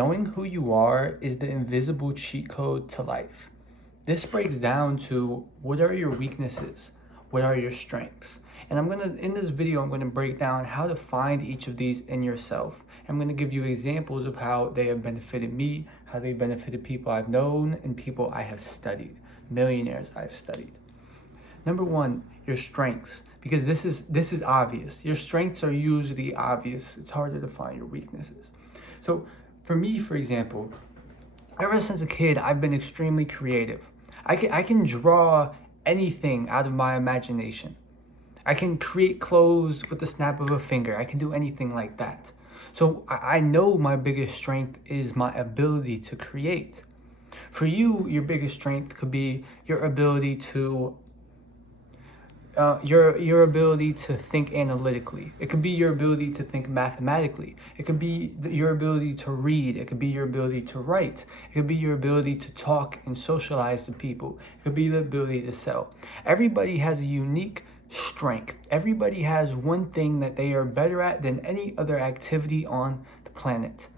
Knowing who you are is the invisible cheat code to life. This breaks down to what are your weaknesses? What are your strengths? And in this video, I'm gonna break down how to find each of these in yourself. I'm gonna give you examples of how they have benefited me, how they benefited people I've known, and people I have studied, millionaires I've studied. Number one, your strengths, because this is obvious. Your strengths are usually obvious. It's harder to find your weaknesses. So for me, for example, ever since a kid, I've been extremely creative. I can draw anything out of my imagination. I can create clothes with the snap of a finger. I can do anything like that. So I know my biggest strength is my ability to create. For you, your biggest strength could be your ability to your ability to think analytically. It could be your ability to think mathematically. It could be your ability to read. It could be your ability to write. It could be your ability to talk and socialize to people. It could be the ability to sell. Everybody has a unique strength. Everybody has one thing that they are better at than any other activity on the planet.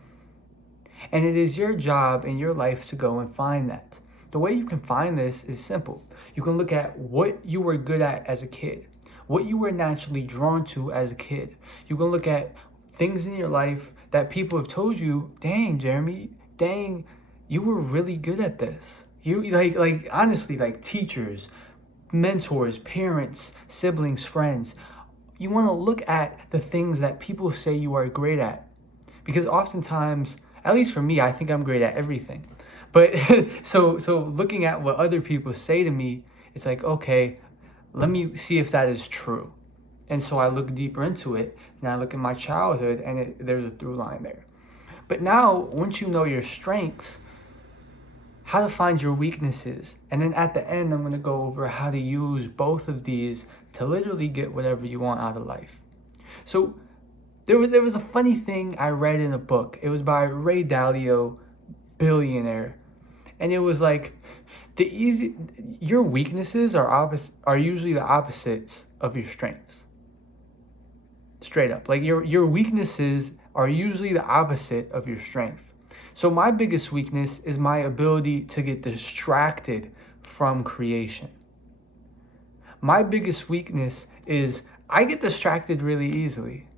And it is your job in your life to go and find that. The way you can find this is simple. You can look at what you were good at as a kid, what you were naturally drawn to as a kid. You can look at things in your life that people have told you, dang, Jeremy, dang, you were really good at this. You like honestly, like teachers, mentors, parents, siblings, friends. You want to look at the things that people say you are great at. Because oftentimes, at least for me, I think I'm great at everything. But so looking at what other people say to me, it's like, okay, let me see if that is true. And so I look deeper into it, and I look at my childhood, and there's a through line there. But now, once you know your strengths, how to find your weaknesses, and then at the end, I'm going to go over how to use both of these to literally get whatever you want out of life. So there was a funny thing I read in a book. It was by Ray Dalio, billionaire. And it was like your weaknesses are usually the opposites of your strengths. Straight up. Like your weaknesses are usually the opposite of your strength. So my biggest weakness is my ability to get distracted from creation. My biggest weakness is I get distracted really easily.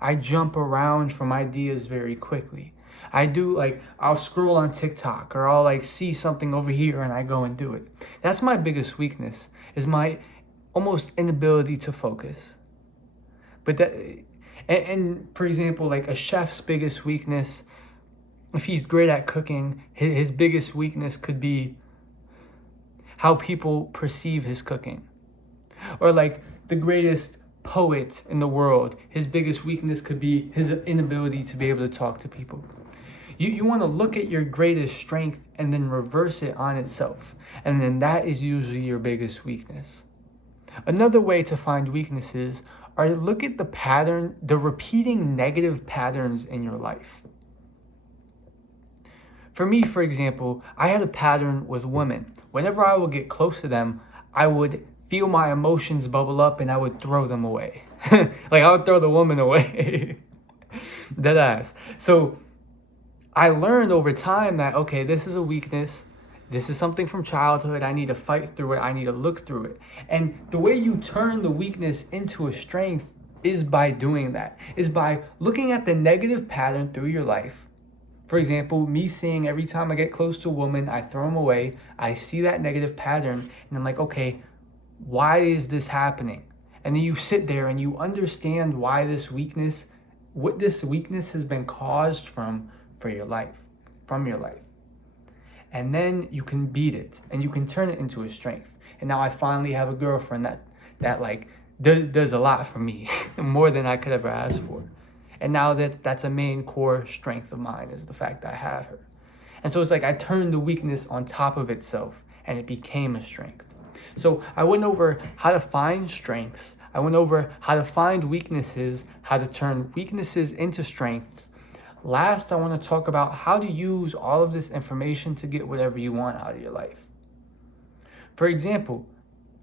I jump around from ideas very quickly. I'll scroll on TikTok, or I'll see something over here and I go and do it. That's my biggest weakness, is my almost inability to focus. But and for example, like a chef's biggest weakness, if he's great at cooking, his biggest weakness could be how people perceive his cooking. Or like the greatest poet in the world, his biggest weakness could be his inability to be able to talk to people. You want to look at your greatest strength and then reverse it on itself. And then that is usually your biggest weakness. Another way to find weaknesses are to look at the repeating negative patterns in your life. For me, for example, I had a pattern with women. Whenever I would get close to them, I would feel my emotions bubble up and I would throw them away. Like I would throw the woman away. Dead ass. So I learned over time that, okay, this is a weakness. This is something from childhood. I need to fight through it. I need to look through it. And the way you turn the weakness into a strength is by doing that, is by looking at the negative pattern through your life. For example, me seeing every time I get close to a woman, I throw them away. I see that negative pattern and I'm like, okay, why is this happening? And then you sit there and you understand why what this weakness has been caused from your life. And then you can beat it and you can turn it into a strength. And now I finally have a girlfriend that does a lot for me, more than I could ever ask for. And now that's a main core strength of mine, is the fact that I have her. And so it's like I turned the weakness on top of itself and it became a strength. So I went over how to find strengths. I went over how to find weaknesses, how to turn weaknesses into strengths. Last, I want to talk about how to use all of this information to get whatever you want out of your life. For example,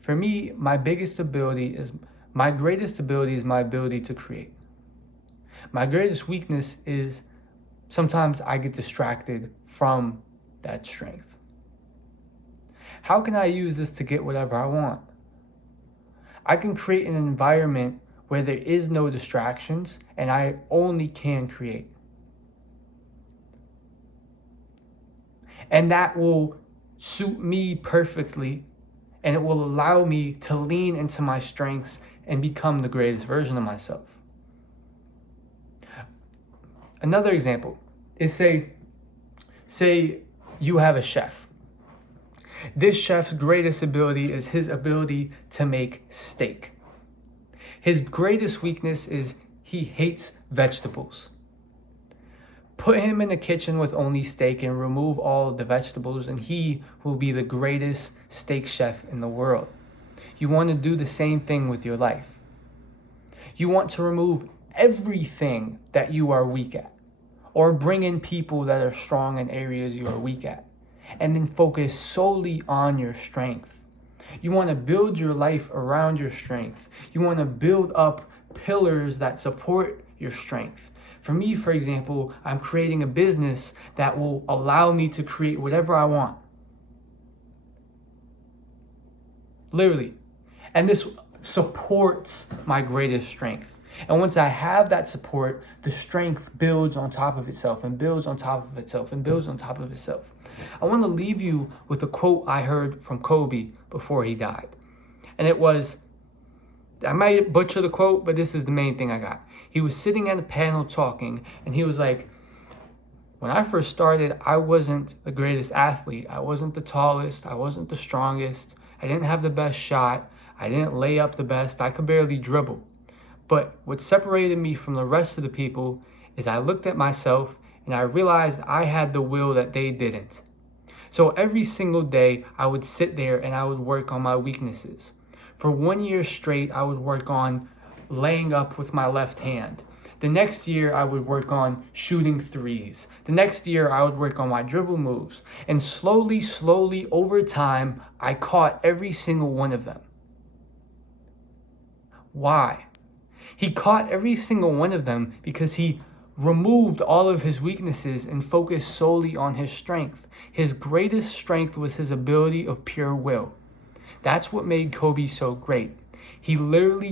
for me, my greatest ability is my ability to create. My greatest weakness is sometimes I get distracted from that strength. How can I use this to get whatever I want? I can create an environment where there is no distractions and I only can create. And that will suit me perfectly, and it will allow me to lean into my strengths and become the greatest version of myself. Another example is say you have a chef. This chef's greatest ability is his ability to make steak. His greatest weakness is he hates vegetables. Put him in the kitchen with only steak and remove all of the vegetables, and he will be the greatest steak chef in the world. You want to do the same thing with your life. You want to remove everything that you are weak at, or bring in people that are strong in areas you are weak at, and then focus solely on your strength. You want to build your life around your strengths. You want to build up pillars that support your strength. For me, for example, I'm creating a business that will allow me to create whatever I want. Literally. And this supports my greatest strength. And once I have that support, the strength builds on top of itself and builds on top of itself and builds on top of itself. I want to leave you with a quote I heard from Kobe before he died. And it was, I might butcher the quote, but this is the main thing I got. He was sitting at a panel talking, and he was like, when I first started, I wasn't the greatest athlete. I wasn't the tallest. I wasn't the strongest. I didn't have the best shot. I didn't lay up the best. I could barely dribble. But what separated me from the rest of the people is I looked at myself and I realized I had the will that they didn't. So every single day I would sit there and I would work on my weaknesses. For 1 year straight, I would work on laying up with my left hand. The next year, I would work on shooting threes. The next year, I would work on my dribble moves. And slowly, over time, I caught every single one of them. Why? He caught every single one of them because he removed all of his weaknesses and focused solely on his strength. His greatest strength was his ability of pure will. That's what made Kobe so great. He literally